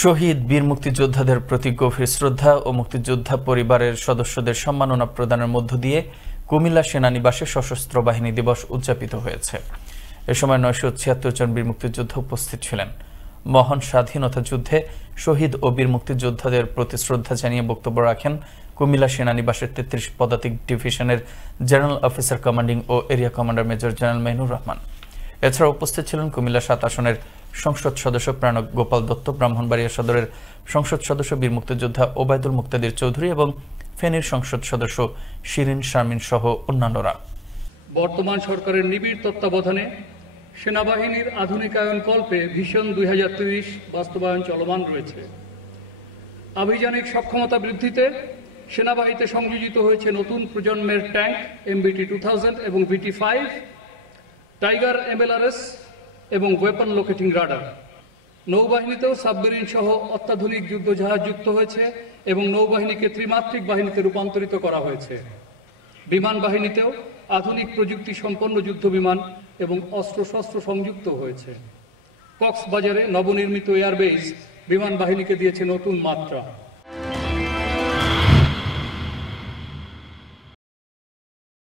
শহীদ বীর মুক্তিযোদ্ধাদের প্রতি গভীর শ্রদ্ধা ও মুক্তিযোদ্ধা পরিবারের সদস্যদের সম্মাননা প্রদানের মধ্য দিয়ে কুমিল্লা সেনানিবাসে সশস্ত্র বাহিনী দিবস উদযাপিত হয়েছে। এ সময় ৯৭৬ জন বীর মুক্তিযোদ্ধা উপস্থিত ছিলেন। মহান স্বাধীনতা যুদ্ধে শহীদ ও বীর মুক্তিযোদ্ধাদের প্রতি শ্রদ্ধা জানিয়ে বক্তব্য রাখেন কুমিল্লা সেনানিবাসের ৩৩ পদাতিক ডিভিশনের জেনারেল অফিসার কমান্ডিং ও area commander major general Mehnur Rahman. এছাড়া উপস্থিত ছিলেন কুমিল্লা ৭ আসনের সংসদ সদস্য প্রাণক গোপাল দত্ত, ব্রাহ্মণবাড়িয়া সদরের সংসদ সদস্য বীর মুক্তিযোদ্ধা ওবায়দুল মুক্তাদির চৌধুরী এবং ফেনীর সংসদ সদস্য শিরিন শারমিন সহ অন্যান্যরা। বর্তমান সরকারের নিবিড় তত্ত্বাবধানে সেনাবাহিনীর আধুনিকায়ন কল্পে ভিশন ২০৩০ বাস্তবায়ন চলমান রয়েছে। আভিযানিক সক্ষমতা বৃদ্ধিতে সেনাবাহিনীতে সংযোজিত হয়েছে নতুন প্রজন্মের ট্যাঙ্ক MBT-2000 এবং VT-5, টাইগার MLRS এবং ওয়েপন লোকেটিং রাডার। নৌবাহিনীতেও সাবমেরিন সহ অত্যাধুনিক যুদ্ধজাহাজ যুক্ত হয়েছে এবং নৌবাহিনীকে ত্রিমাত্রিক বাহিনীতে রূপান্তরিত করা হয়েছে। বিমান বাহিনীতেও আধুনিক প্রযুক্তি সম্পন্ন যুদ্ধ বিমান এবং অস্ত্রশস্ত্র সংযুক্ত হয়েছে। কক্সবাজারে নবনির্মিত এয়ারবেস বিমান বাহিনীকে দিয়েছে নতুন মাত্রা।